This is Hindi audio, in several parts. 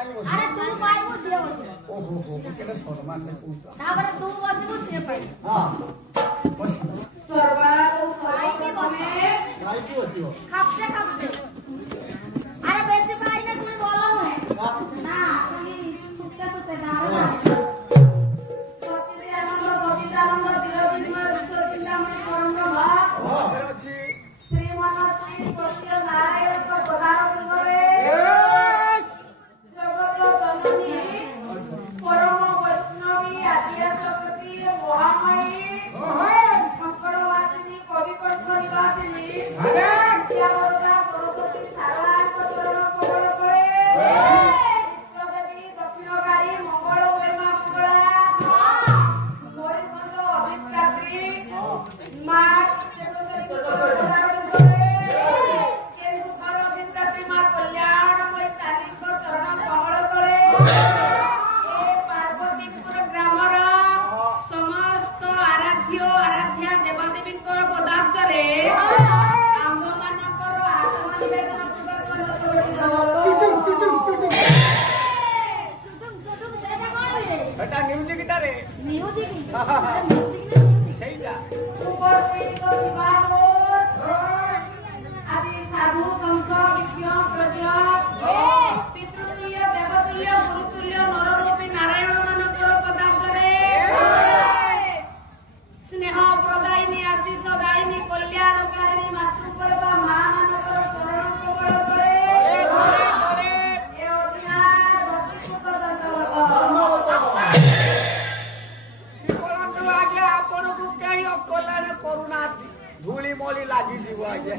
काई बस अरे तू पाई वो दिया बस ओहो हो केले सम्मान ने पूछ तापर तू बसिबो से पाई हां बस सरबा तो पाई के बने काई की बसिबो खापसे अरे बेसी पाई ने कोई बोलो है ना खाली सुत्ते सुत्ते ना सत्यरे आनंद गोविंदानंद चिरजीवन विश्व चिंतामणि करंग भा हां अछि श्रीमती सत्य नारायण को पदार्पण करे जगत जननी परम वैष्णवी आद्याशक्ति महामाई मंगलवासिनी कवि कंठ निवासिनी विद्यावरदा सरस्वती सारनाथ चरण कमल करे इष्ट देवी दक्षिणकारी मंगल महिमा मंगला मयूरभंज अधिष्ठात्री मां जगदीश्वरी को पदार्पण करे केशवर अधिष्ठात्री मां कल्याणमयी ताली को चरण कमल करे ए पार्वतीपुर ग्रामर समस्त आराध्या देवादेवी पदार्थ रे आंब मानकर आत्मा निवेदन बेटा म्यूजिक टा रे म्यूजिक सेइटा ऊपर को विमान आदि साधु संत विज्ञ प्रज्ञ पितृतुल्य देवतुल्य गुरुतुल्य नररूपी नारायण मानकर पदार्थ रे स्नेह प्रदायिनी आशीष दायिनी कल्याणकारिणी मातृपयवा मां मानकर चरण कमल करे ए अध्याय भक्तिपूत दंडवत परंतु आज्ञा आपण को कहीं कल्याण करूना धूली मोली लागी जीव आज्ञा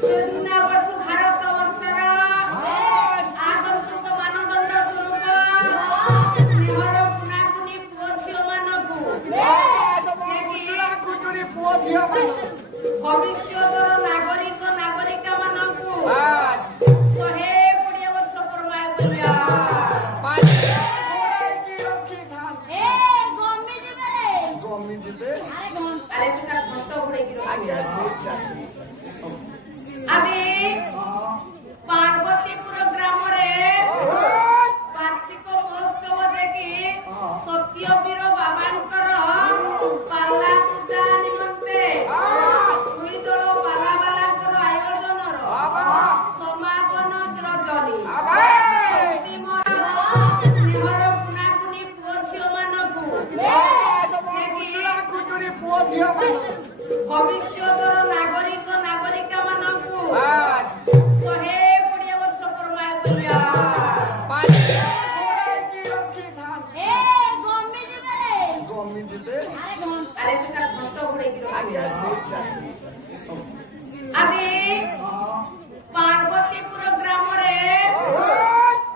सुना वसु भारत वर्षर आगंतुक मानदंड स्वरूप स्नेहर पुनापुनि पुଅ ଝିଅ ମାନଙ୍କୁ कुटुरी पुओ झियो भविष्यतर नागरिक नागरिका ମାନଙ୍କୁ 120 वर्ष परमाय कल्या गमी जिबे अरे सेटा घंट उड़े की आज्ञा आदि पार्वतीपुर ग्राम रे वार्षिक महोत्सव देखि सत्यवीर बाबांकर पाला पूजा निमंते दुई दल पाला बालांकर आयोजन समापन रजनी स्नेहर पुनापुनि पुଅ ଝିଅ ମାନଙ୍କୁ कुटुरी पुओ झियो भविष्यतर नागरिक नागरिका ମାନଙ୍କୁ 120 वर्ष परमाय कल्या गमी जिबे अरे सेटा घंट उड़े की आज्ञा आदि पार्वतीपुर ग्राम रे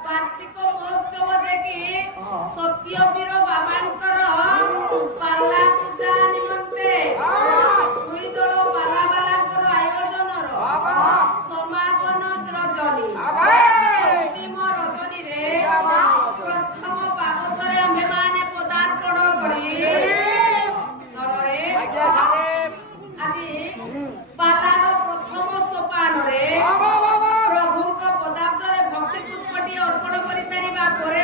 वार्षिक महोत्सव देखि सत्यवीर बाबांकर पाला पूजा निमंते दुई दल पाला बालांकर आयोजन समापन रजनी अंतिम रजनी रे प्रथम पागछरे आम्भेमाने पदार्पण करी दलरे आदि पालार प्रथम सोपान रे प्रभुଙ୍କ ପଦାର୍ଥରେ ଭକ୍ତି ପୁଷ୍ପଟି ଅର୍ପଣ କରି ସାରିବା ପରେ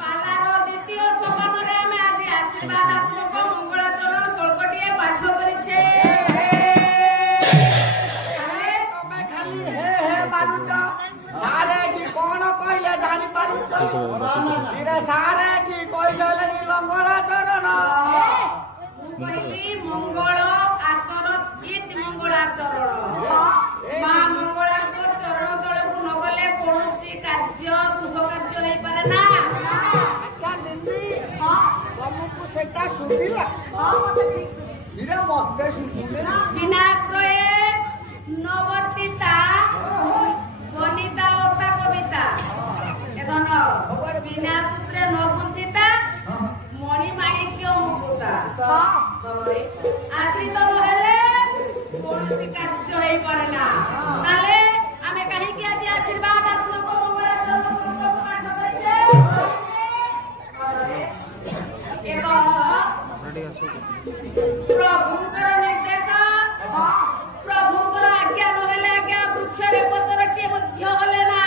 ପାଲାର ଦ୍ୱିତୀୟ ସୋପାନରେ ଆମେ ଆଜି ଆଶୀର୍ବାଦାତ୍ମକ ମଙ୍ଗଳାଚରଣ ଶ୍ଲୋକଟିଏ ପାଠ କରିଛେ ତମେ ଖାଲି ହେ ହେ ମାରୁଛ ସାରେ କି କଣ କହିଲେ ଜାଣି ପାରୁଛ ଇରେ ସାରେ କି କହିଲେ ଲଙ୍ଗଳା ଚରଣ ମୁଁ କହିଲି ମଙ୍ଗଳ ଆଚରଣ ଇତି ମଙ୍ଗଳ ଆଚରଣ ମା ମଙ୍ଗଳାଙ୍କ ଚରଣ ତଳକୁ ନଗଲେ କୌଣସି କାର୍ଯ୍ୟ ଶୁଭ କାର୍ଯ୍ୟ ହେଇପାରେ ନା ଆଚ୍ଛା ଦିଦି ତମକୁ ସେଟା ଶୁଭିଲା ଇରେ ମତେ ଶୁଭୁନି ବିନାଶ୍ରୟେ ନବର୍ତ୍ତିତା ବନିତା ଲତା କବିତା ଏଧନ ବିନା ସୂତ୍ରେ ନ ଗୁନ୍ଥିତା ମଣି ମାଣିକ୍ୟ ମୁକୁତା ଆଶ୍ରିତ ନହେଲେ କୌଣସି କାର୍ଯ୍ୟ ହେଇପାରେ ନା ତାହେଲେ ଆମେ କାହିଁକି ଆଜି ଆଶୀର୍ବାଦାତ୍ମକ ମଙ୍ଗଳାଚରଣ ଶ୍ଲୋକ ପାଠ କରିଛେ ପ୍ରଭୁଙ୍କର ନିର୍ଦ୍ଦେଶ ପ୍ରଭୁଙ୍କର ଆଜ୍ଞା ନହେଲେ ଆଜ୍ଞା ବୃକ୍ଷରେ ପତରଟିଏ ମଧ୍ୟ ହଲେ ନା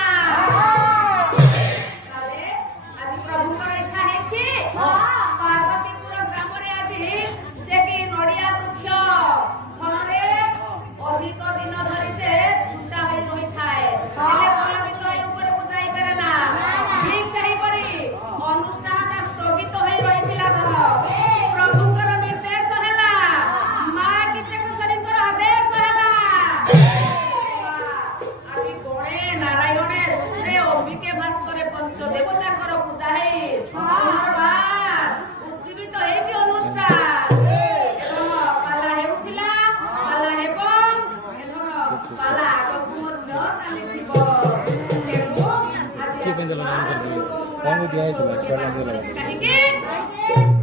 କିଏ ପାଇଁ ଦେଲ କଣ କରିଦେବି କଣ ଦିଆ ହେଇଥିଲା ଖେଳ ଦେଲା କାହିଁକି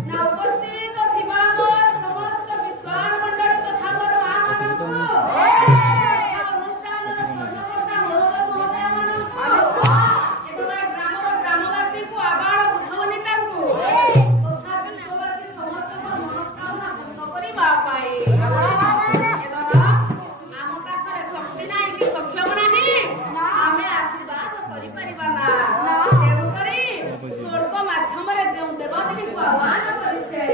ନା ଉପସ୍ଥିତ ଥିବା ଆମର ସମସ୍ତ ବିଦ୍ୱାନ ମଣ୍ଡଳୀ ତଥା ଆମର ମାମାନଙ୍କୁ ଅନୁଷ୍ଠାନର କର୍ମକର୍ତ୍ତା ମହୋଦୟ ମହୋଦୟମାନଙ୍କୁ ଏବଂ ଗ୍ରାମର ଗ୍ରାମବାସୀଙ୍କୁ ଆବାଳ ବୃଦ୍ଧବନିତାଙ୍କୁ ତଥା ବିଶ୍ୱବାସୀ ସମସ୍ତଙ୍କର ମନସ୍କାମନା ପୂର୍ଣ୍ଣ କରିବା ପାଇଁ ଏବଂ ଆମ ପାଖରେ ଶକ୍ତି ନାହିଁ କି ସକ୍ଷମ ନାହିଁ ଆମେ ଆଶୀର୍ବାଦ କରିପାରିବା ନା ତେଣୁକରି ସ୍ୱର୍ଗ ମାଧ୍ୟମରେ ଯେଉଁ ଦେବାଦେବୀଙ୍କୁ ଆହ୍ୱାନ କରିଛେ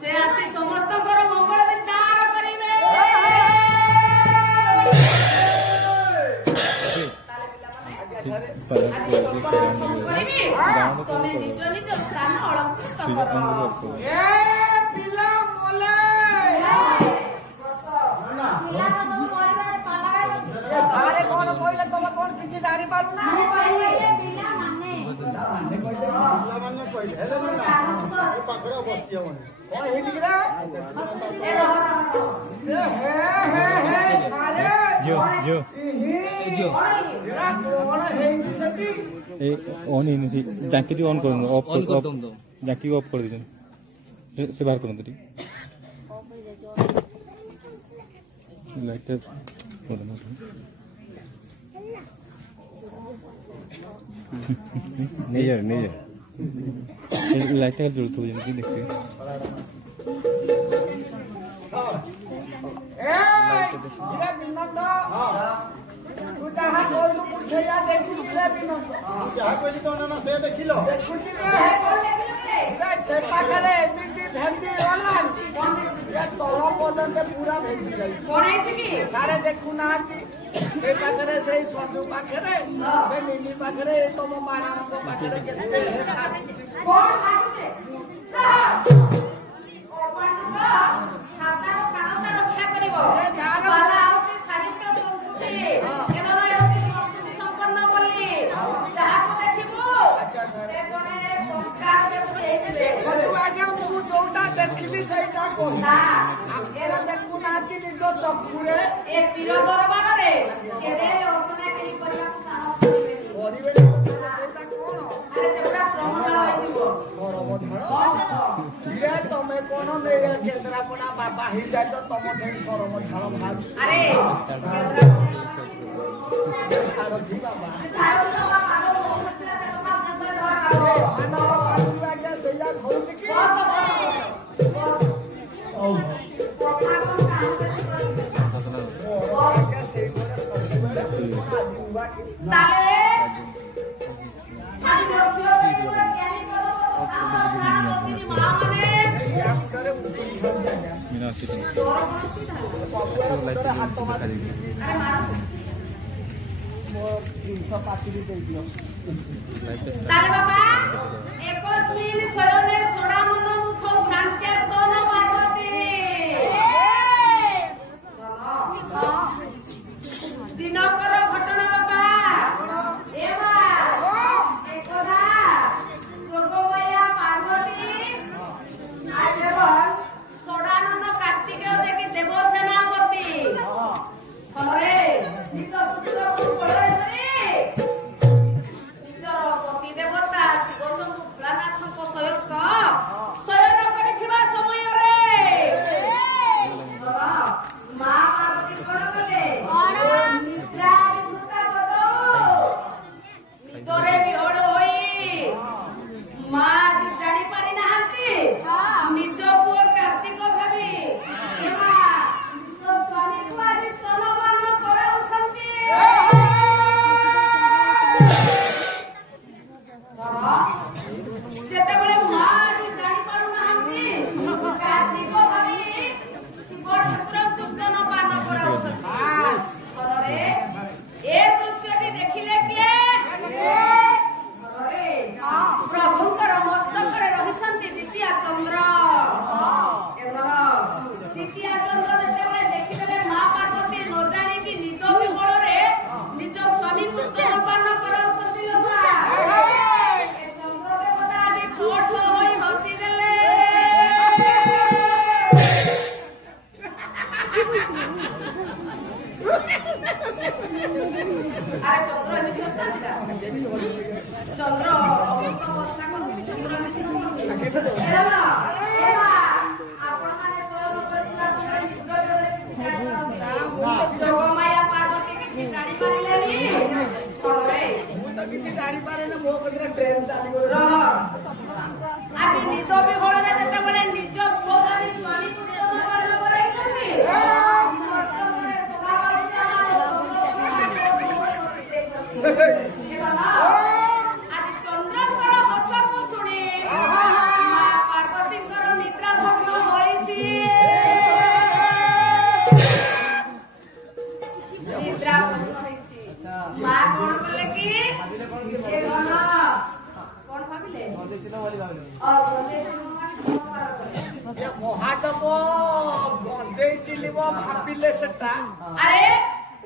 ସେ ଆସି ସମସ୍ତଙ୍କର ମଙ୍ଗଳ ବିସ୍ତାର କରିବେ। କରିବି ତମେ ନିଜ ନିଜ ସ୍ଥାନ ଅଳଙ୍କୃତ କର। ଏ ପିଲା ମୋଲେ ଏ ସାରେ କଣ କହିଲେ ତମେ କଣ କିଛି ଜାଣି ପାରୁନା କଣ ହେଇଛି ରେ କଣ ହେଇଛି ସେଠି ए ऑन ही नहीं जाके दी ऑन कर दो ऑफ कर दो जाके ऑफ कर दो से बाहर कर दो ठीक लाइट नहीं यार लाइट का जरूरत हो जाएगी देखते हीरा बिनंद तू जहाँ बोलू मुझे या देखी हीरा बिनंद जहाँ कोई तो ना से देखिलो देखुची रे से पाखरे एमती भेंदी ओलन या तोरो बदन से पूरा भेंदी जाई कोण है की सारे देखु नाती से पाखरे से संजू पाखरे से नीली पाखरे तो मो माना तो पाखरे केते कोण आसुते ओ पांडुका खातार कानता रक्षा करिवो बाला आउते साहित्य संस्कृति केदन एउते संस्कृति संपन्न बोली जाहाको देखिबो से कोणे संस्कार से बुझेइबे तू आगे मु जोटा देखिली सहीटा को ना एरा देखु नाती निजो चक्षुरे ए पीर दरबार रे केदे लोचना करी परिवा साहस करिबेनी परिबे सहीटा कोन अरे सेपुरा श्रमधन होइथिबो ये तमे कोन ने केंद्रापड़ा बाबा ही जाय तो तम ठे सरम झाळ भाग अरे सारथी बाबा सारथी बाबा पागल हो सकला से कथा नंबर धर आना पाडू लागे सैया धरु की ताले छाई रखियो पूरा ज्ञानी करो प्राण बसिनी मां माने मीना से तोर कोन हाथ मार अरे मारो ताले बाबा एकस्मिन स्वयने सोडामन मुख भ्रांत्या स्तन माधती दिनकर घटना बाबा एवा एकदा जोगमया पार्वती आजवर सोडानंद कार्तिकेय देखि देवसेनापति थरे निज पुत्रକୁ କୋଳରେ ଧରି ନିଜର ପତି ଦେବତା ଚନ୍ଦ୍ର ବର୍ଷା କରୁଛି ଚନ୍ଦ୍ର ଆପଣମାନେ ଯୋଗମାୟା ପାର୍ବତୀ କିଛି ଜାଣିପାରିଲେନି କିଛି ଜାଣିପାରେ ନା ମୋ କତିରେ ଟ୍ରେନ ଚାଲିଗଲା ଆଜି ନିଦ ବିହଳରେ ଯେତେବେଳେ ନିଜ ପୁଅ ଭାବି ସ୍ୱାମୀକୁ ସ୍ତନ କରାଇଛନ୍ତି ଆଜି ଚନ୍ଦ୍ରଙ୍କର ହସକୁ ଶୁଣି ମା ପାର୍ବତୀଙ୍କର ନିଦ୍ରା ଭଗ୍ନ ହୋଇଛି ନିଦ୍ରା ଭଗ୍ନ ହୋଇଛି ମା କଣ କଲେ କି କଣ ଭାବିଲେ ମହାଦେବ ଗଞ୍ଜେଇ ଚିଲିବ ଭାବିଲେ ସେଟା ଆରେ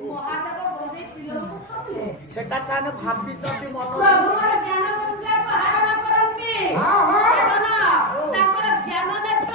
ମହାଦେବ ଗଞ୍ଜେଇ ଚିଲିବ ଭାବିଲେ ସେଟା ତାହେଲେ ଭାବିଛନ୍ତି ମନ ପ୍ରଭୁଙ୍କର ଜ୍ଞାନ ଗଞ୍ଜା ବାହାରଣ କରନ୍ତି ତାଙ୍କର ଧ୍ୟାନ ନେତ୍ର